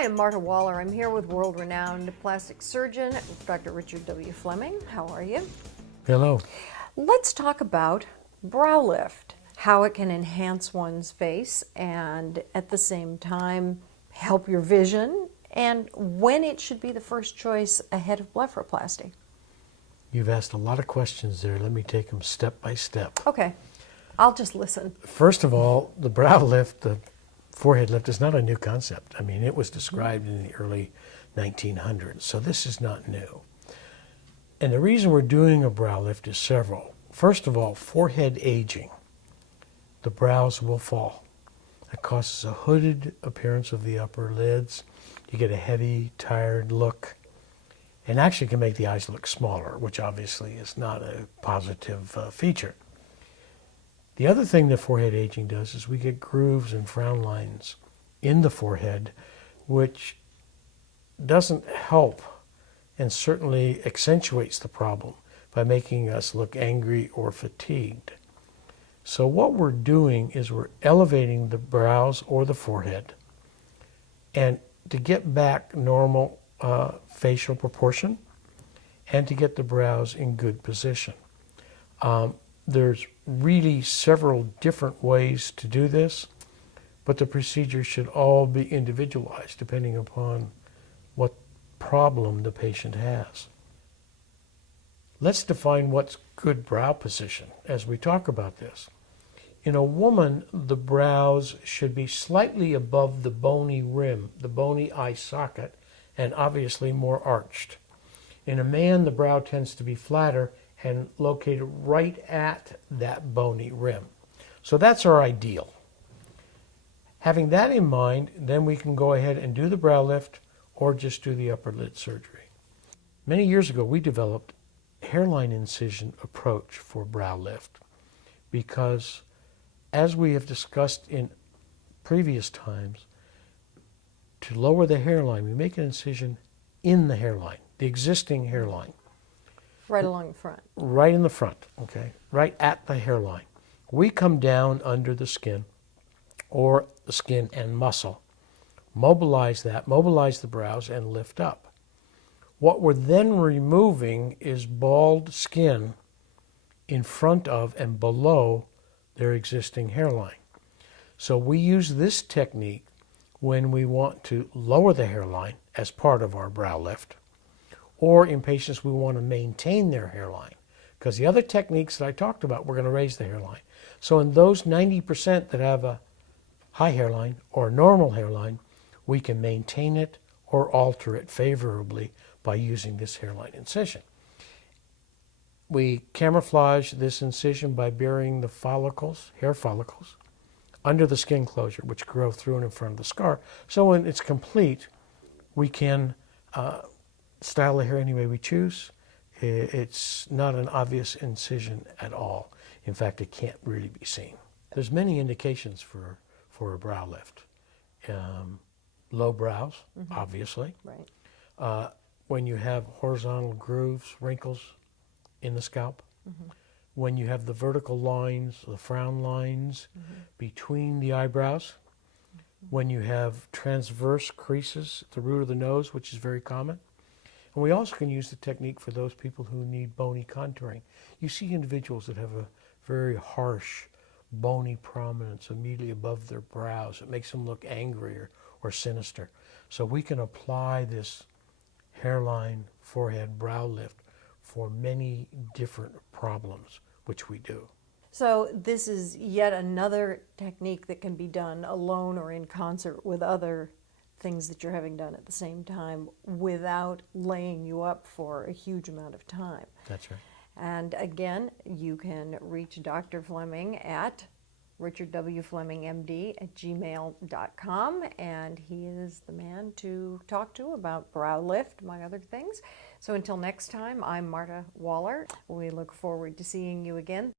Hi, I'm Marta Waller. I'm here with world-renowned plastic surgeon, Dr. Richard W Fleming. How are you? Hello. Let's talk about brow lift, how it can enhance one's face and at the same time help your vision, and when it should be the first choice ahead of blepharoplasty. You've asked a lot of questions there. Let me take them step by step. Okay, I'll just listen. First of all, the brow lift, the forehead lift, is not a new concept. I mean, it was described in the early 1900s, so this is not new. And the reason we're doing a brow lift is several. First of all, forehead aging. The brows will fall. It causes a hooded appearance of the upper lids. You get a heavy, tired look, and actually can make the eyes look smaller, which obviously is not a positive feature. The other thing that forehead aging does is we get grooves and frown lines in the forehead, which doesn't help and certainly accentuates the problem by making us look angry or fatigued. So what we're doing is we're elevating the brows or the forehead, and to get back normal facial proportion and to get the brows in good position. There's really several different ways to do this, but the procedure should all be individualized depending upon what problem the patient has. Let's define what's good brow position as we talk about this. In a woman, the brows should be slightly above the bony rim, the bony eye socket, and obviously more arched. In a man, the brow tends to be flatter and located right at that bony rim. So that's our ideal. Having that in mind, then we can go ahead and do the brow lift or just do the upper lid surgery. Many years ago, we developed a hairline incision approach for brow lift because, as we have discussed in previous times, to lower the hairline, we make an incision in the hairline, the existing hairline. Right along the front. Right in the front, okay? Right at the hairline. We come down under the skin, or the skin and muscle, mobilize that, mobilize the brows, and lift up. What we're then removing is bald skin in front of and below their existing hairline. So we use this technique when we want to lower the hairline as part of our brow lift, or in patients we want to maintain their hairline. Because the other techniques that I talked about, we're going to raise the hairline. So in those 90% that have a high hairline or normal hairline, we can maintain it or alter it favorably by using this hairline incision. We camouflage this incision by burying the follicles, hair follicles, under the skin closure, which grow through and in front of the scar. So when it's complete, we can style the hair any way we choose. It's not an obvious incision at all. In fact, it can't really be seen. There's many indications for a brow lift. Low brows, obviously. Right. When you have horizontal grooves, wrinkles in the scalp. When you have the vertical lines, the frown lines between the eyebrows. When you have transverse creases at the root of the nose, which is very common. And we also can use the technique for those people who need bony contouring. You see individuals that have a very harsh bony prominence immediately above their brows. It makes them look angry or sinister. So we can apply this hairline, forehead, brow lift for many different problems, which we do. So this is yet another technique that can be done alone or in concert with other things that you're having done at the same time without laying you up for a huge amount of time. That's right. And again, you can reach Dr. Fleming at richardwflemingmd@gmail.com, and he is the man to talk to about brow lift, among other things. So until next time, I'm Marta Waller. We look forward to seeing you again.